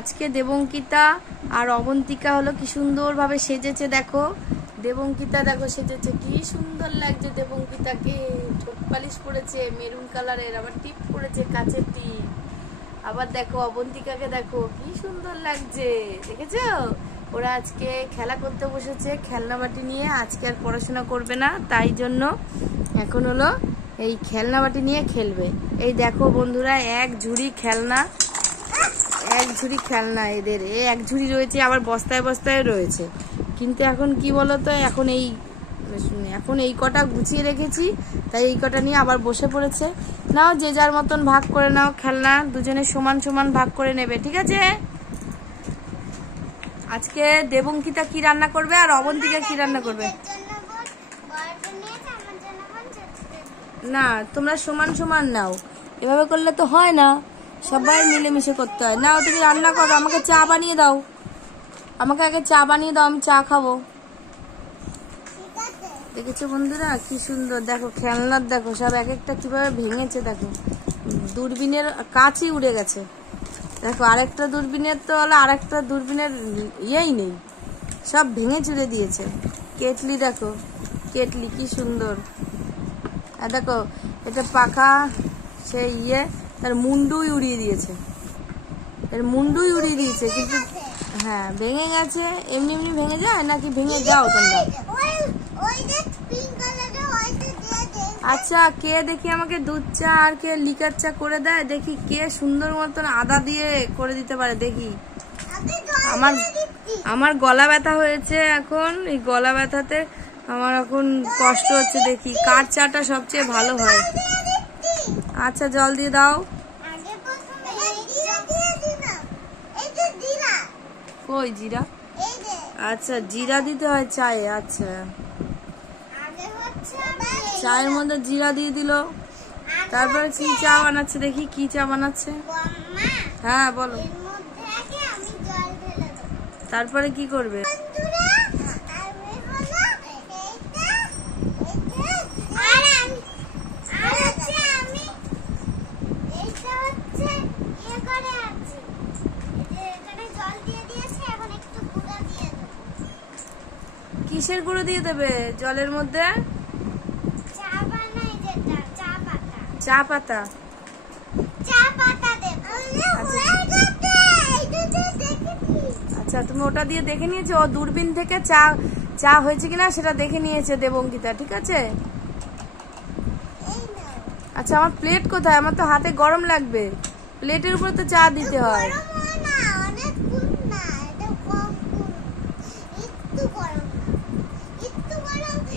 আজকে দেবঙ্কিতা আর অবন্তিকা হলো কি সুন্দর ভাবে সেজেছে। দেখো দেবঙ্কিতা, দেখো সেজেছে কি সুন্দর লাগছে দেবঙ্কিতাকে। ঠোঁট পালিশ পরেছে মেরুন কালারের, আবার টিপ পরেছে কাচের টিপ। আবার দেখো অবন্তিকাকে, দেখো কি সুন্দর লাগছে, দেখেছো? ওরা আজকে খেলা করতে বসেছে খেলনা বাটি নিয়ে। আজকে আর পড়াশোনা করবে না, তাই জন্য এখন হলো এই খেলনা বাটি নিয়ে খেলবে। এই দেখো বন্ধুরা, এক ঝুড়ি খেলনা এদের এক ঝুড়ি রয়েছে, আবার বস্তায় বস্তায় রয়েছে। কিন্তু এখন কি বলতো, এখন এই কটা গুছিয়ে রেখেছি, তাই এই কটা নিয়ে আবার বসে পড়েছে। নাও যে যার মতন ভাগ করে নাও খেলনা, দুজনে সমান সমান ভাগ করে নেবে, ঠিক আছে? আজকে দেবঙ্কিতা কি রান্না করবে আর অবন্তিকা কি রান্না করবে? না, তোমরা সমান সমান নাও, এভাবে করলে তো হয় না, সবাই মিলেমিশে করতে হয়। নাও তুমি রান্না করো, আমাকে চা বানিয়ে দাও, আমাকে আগে চা বানিয়ে দাও, আমি চা খাবো। দেখেছো বন্ধুরা কি সুন্দর, দেখো খেলনার, দেখো সব এক একটা কিভাবে ভেঙেছে। দেখো দূরবীনের কাঁচই উড়ে গেছে। দেখো আরেকটা দূরবীনের তো হলো, আরেকটা দূরবীনের ইয়েই নেই, সব ভেঙে চুড়ে দিয়েছে। কেটলি, দেখো কেটলি কি সুন্দর। আর দেখো এটা পাখা, সে তার মুন্ডুই উড়িয়ে দিয়েছে, এর মুন্ডুই উড়িয়ে দিয়েছে। কিন্তু হ্যাঁ ভেঙে গেছে। এমনি এমনি ভেঙে যায় নাকি ভেঙে যাও তোমরা? আচ্ছা কে দেখি আমাকে দুধ চা আর কে লিকার চা করে দেয়, দেখি কে সুন্দর মতন আদা দিয়ে করে দিতে পারে। দেখি আমার গলা ব্যথা হয়েছে এখন, এই গলা ব্যথাতে আমার এখন কষ্ট হচ্ছে। দেখি কার চাটা সবচেয়ে ভালো হয়। আচ্ছা জল দিয়ে দাও। কই জিরা? আচ্ছা জিরা দিতে হয় চায়ে। আচ্ছা চায়ের মধ্যে জিরা দিয়ে দিল। তারপরে কি চা বানাচ্ছে, দেখি কি চা বানাচ্ছে। হ্যাঁ বলো, তারপরে কি করবে? কিসের গুঁড়ো দিয়ে দেবে জলের মধ্যে? চা পাতা। আচ্ছা তুমি ওটা দিয়ে দেখে নিয়েছো, ও দূরবীন থেকে চা হয়েছে কিনা সেটা দেখে নিয়েছে দেবঙ্কিতা, ঠিক আছে? আচ্ছা আমার প্লেট কোথায়? আমার তো হাতে গরম লাগবে, প্লেটের উপরে তো চা দিতে হয়।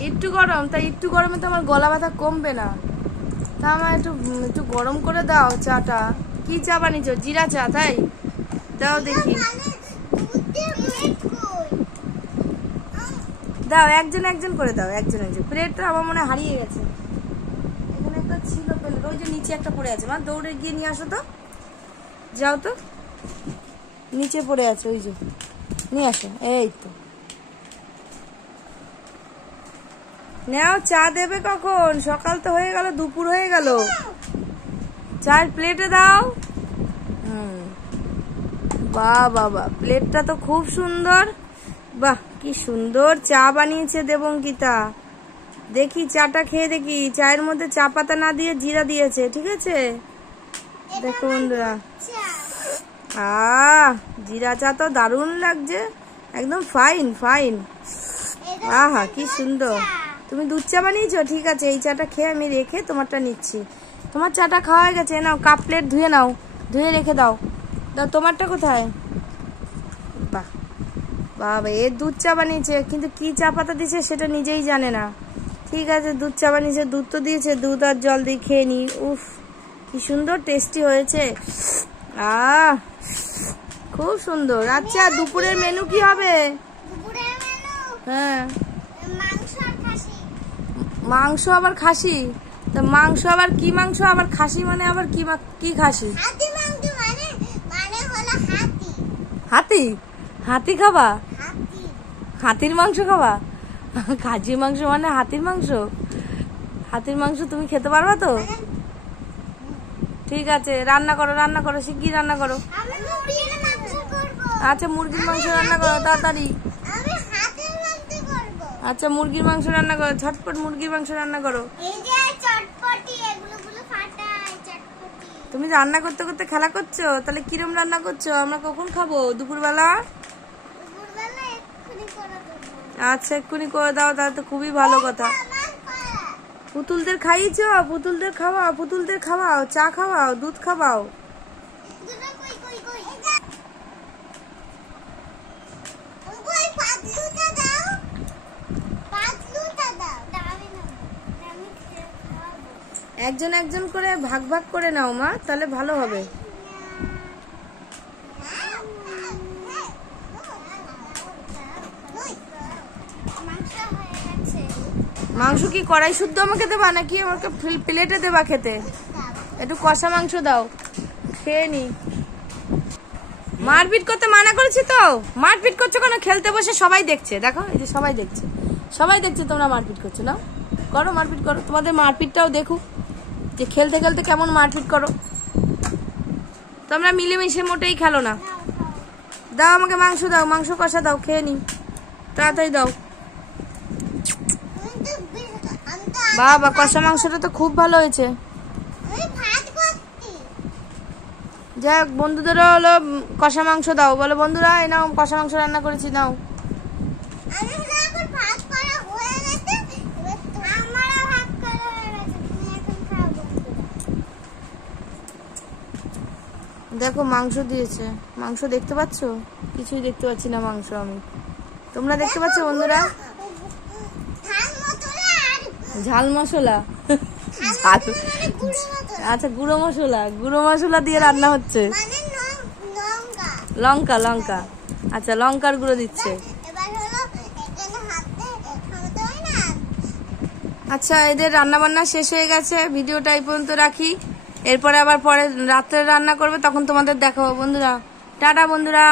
একটু গরম, তাই একটু গরমে তো আমার গলা ব্যথা কমবে না। তা আমার একটু গরম করে দাও চাটা। কি চা বানিয়েছো? জিরা চা, তাই দাও দেখি। দাও একজন একজন করে দাও, একজন একজন। প্লেটটা আমার মনে হারিয়ে গেছে, এখানে একটা ছিল প্লেট, ওই যে নিচে একটা পড়ে আছে। মা দৌড়ে গিয়ে নিয়ে আসো তো, যাও তো, নিচে পড়ে আছে, ওই যে নিয়ে আসো। এই তো নাও, চা দেবে কখন? সকাল তো হয়ে গেল, দুপুর হয়ে গেল, চায়ের প্লেটে দাও। বাহ বাবা, প্লেটটা তো খুব সুন্দর। বাহ কি সুন্দর চা বানিয়েছে দেবঙ্কিতা। দেখি চাটা খেয়ে দেখি, চায়ের মধ্যে চা পাতা না দিয়ে জিরা দিয়েছে, ঠিক আছে? দেখো বন্ধুরা, জিরা চা তো দারুণ লাগছে, একদম ফাইন ফাইন। আহা কি সুন্দর। তুমি দুধ চা বানিয়েছো, ঠিক আছে, এই চাটা খেয়ে আমি রেখে তোমারটা নিচ্ছি। তোমার চাটা খাওয়া হয়ে গেছে, নাও কাপ প্লেট ধুয়ে নাও, ধুয়ে রেখে দাও। দাও তোমারটা কোথায়? বাহ বাবা, এর দুধ চা বানিয়েছে, কিন্তু কি চা পাতা দিয়েছে সেটা নিজেই জানে না। ঠিক আছে দুধ চা বানিয়েছে, দুধ তো দিয়েছে, দুধ আর জল দিয়ে খেয়ে নি। উফ কি সুন্দর টেস্টি হয়েছে, খুব সুন্দর। আচ্ছা দুপুরের মেনু কি হবে? হ্যাঁ মাংস, আবার খাসি? তা মাংস আবার কি মাংস? আবার খাসি মানে আবার কি খাসি? হাতি? হাতি খাবা? হাতির মাংস খাবা? খাসির মাংস মানে হাতির মাংস? হাতির মাংস তুমি খেতে পারবা তো? ঠিক আছে রান্না করো, রান্না করো, শিগগির রান্না করো। আচ্ছা মুরগির মাংস রান্না করো তাড়াতাড়ি। আচ্ছা মুরগির মাংস রান্না করো, ঝটপট মুরগির মাংস রান্না করো। তুমি রান্না করতে করতে খেলা করছো, তাহলে কিরম রান্না করছো? আমরা কখন খাবো? দুপুরবেলা? আচ্ছা এক্ষুনি করে দাও, তাহলে তো খুবই ভালো কথা। পুতুলদের খাইয়েছো? পুতুলদের খাওয়াও, পুতুলদের খাওয়াও, চা খাওয়াও, দুধ খাওয়াও। একজন একজন করে ভাগ ভাগ করে নাও মা, তাহলে ভালো হবে। মাংস কি কড়াই শুদ্ধ আমাকে দেবা নাকি আমাকে প্লেটে দেবা খেতে? একটু কষা মাংস দাও, খেয়ে নি। মারপিট করতে মানা করেছি তো, মারপিট করছো কেন? খেলতে বসে সবাই দেখছে, দেখো এই যে সবাই দেখছে, সবাই দেখছে তোমরা মারপিট করছো। না করো, মারপিট করো, তোমাদের মারপিটটাও দেখুক যে খেলতে খেলতে কেমন মারপিট করো। তোমরা মিলেমিশে মোটেই খেলো না। দাও আমাকে মাংস দাও, মাংস কষা দাও, খেয়ে নি, তাড়াতাড়ি দাও। বাবা কষা মাংসটা তো খুব ভালো হয়েছে। যাক বন্ধুদেরও হলো কষা মাংস দাও, বলো বন্ধুরা এই নাও কষা মাংস রান্না করেছি, নাও। দেখো মাংস দিয়েছে, মাংস দেখতে পাচ্ছ? কিছুই দেখতে পাচ্ছি না মাংস আমি, তোমরা দেখতে পাচ্ছ বন্ধুরা? ঝাল মশলা, আচ্ছা গুঁড়ো মশলা, গুঁড়ো মশলা দিয়ে রান্না হচ্ছে। লঙ্কা, লঙ্কা, আচ্ছা লঙ্কার গুঁড়ো দিচ্ছে। আচ্ছা এদের রান্না বান্না শেষ হয়ে গেছে, ভিডিওটা এই পর্যন্ত রাখি। এরপরে আবার পরে রাত্রে রান্না করবে, তখন তোমাদের দেখাবো বন্ধুরা। টাটা বন্ধুরা।